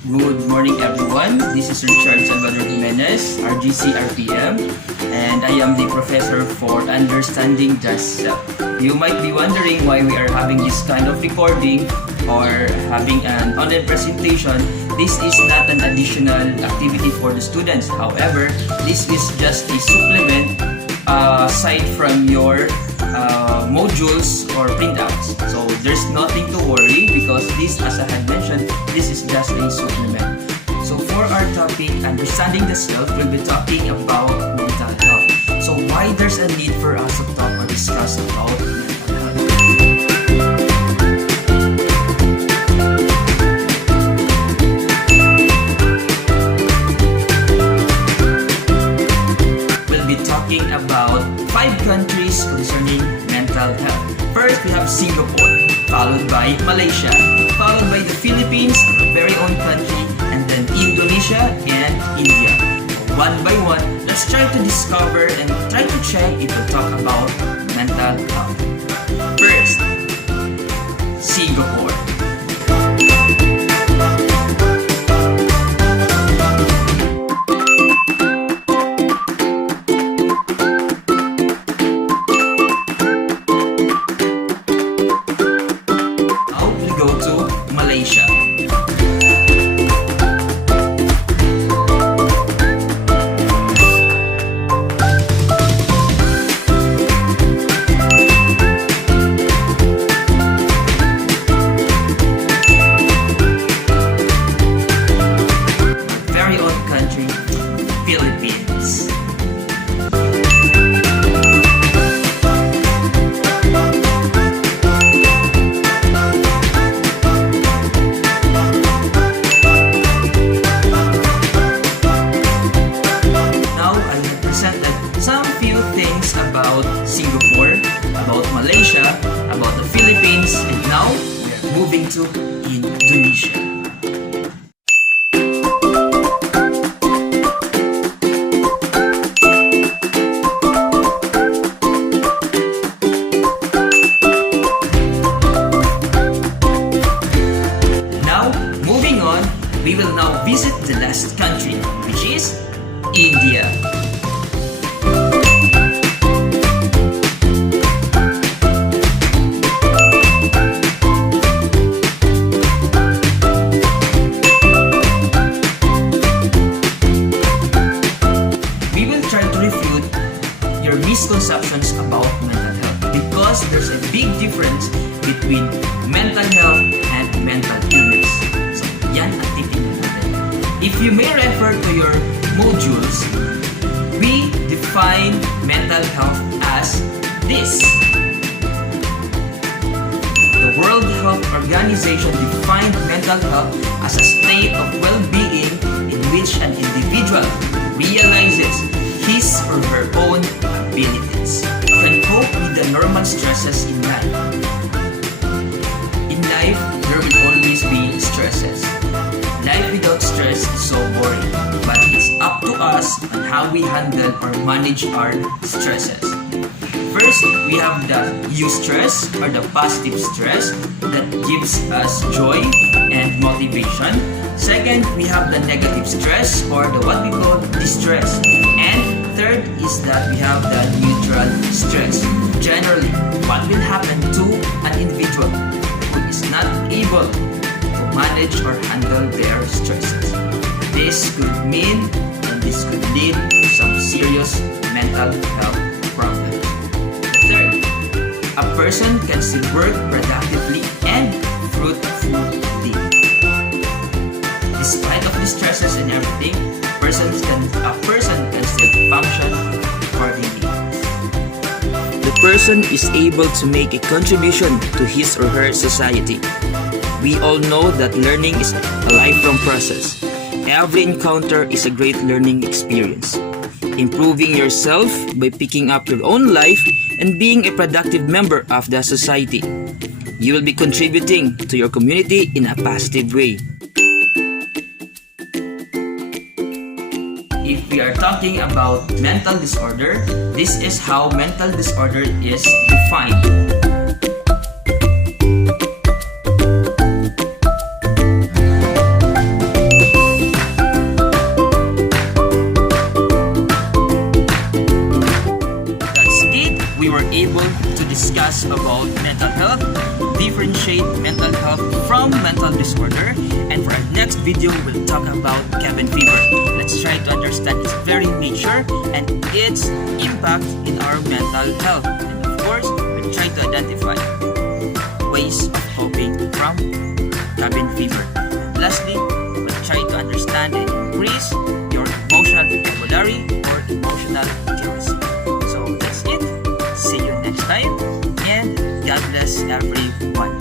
Good morning everyone, this is Richard Salvador Jimenez, RGC RPM, and I am the professor for Understanding the Self. You might be wondering why we are having this kind of recording or having an online presentation. This is not an additional activity for the students. However, this is just a supplement aside from your modules or printouts. So there's nothing to worry because this, as I had mentioned, this is just a supplement. So for our topic, Understanding the Self, we'll be talking about mental health. So why there's a need for us to talk or discuss about mental health? We'll be talking about 5 countries concerning mental health. First, we have Singapore, followed by Malaysia, followed by the Philippines, our very own country, and then Indonesia and India. So one by one, let's try to discover and try to check if we talk about mental health. First, Singapore. Malaysia. Very own country, Philippines. Some few things about Singapore, about Malaysia, about the Philippines, and now we are moving to Indonesia. Now, moving on, we will now visit the last country, which is India. Misconceptions about mental health because there's a big difference between mental health and mental illness. So, yan ang titingnan natin. If you may refer to your modules, we define mental health as this. The World Health Organization defined mental health as a state of well-being in which an individual realizes his or her own abilities, can cope with the normal stresses in life. In life, there will always be stresses. Life without stress is so boring, but it's up to us on how we handle or manage our stresses. First, we have the eustress or the positive stress that gives us joy and motivation. Second, we have the negative stress or the what we call distress. And third is that we have the neutral stress. Generally, what will happen to an individual who is not able to manage or handle their stresses? This could mean and this could lead to some serious mental health problems. Third, a person can still work productively and fruitfully. Despite of the stresses and everything, a person can still function accordingly. The person is able to make a contribution to his or her society. We all know that learning is a lifelong process. Every encounter is a great learning experience. Improving yourself by picking up your own life and being a productive member of the society. You will be contributing to your community in a positive way. If we are talking about mental disorder, this is how mental disorder is defined. discuss about mental health, differentiate mental health from mental disorder, and for our next video, we'll talk about cabin fever. Let's try to understand its very nature and its impact in our mental health. And of course, we'll try to identify ways of coping from cabin fever. Lastly, we'll try to understand and increase your emotional vocabulary or emotional literacy. So that's it. See you next time, and God bless everyone.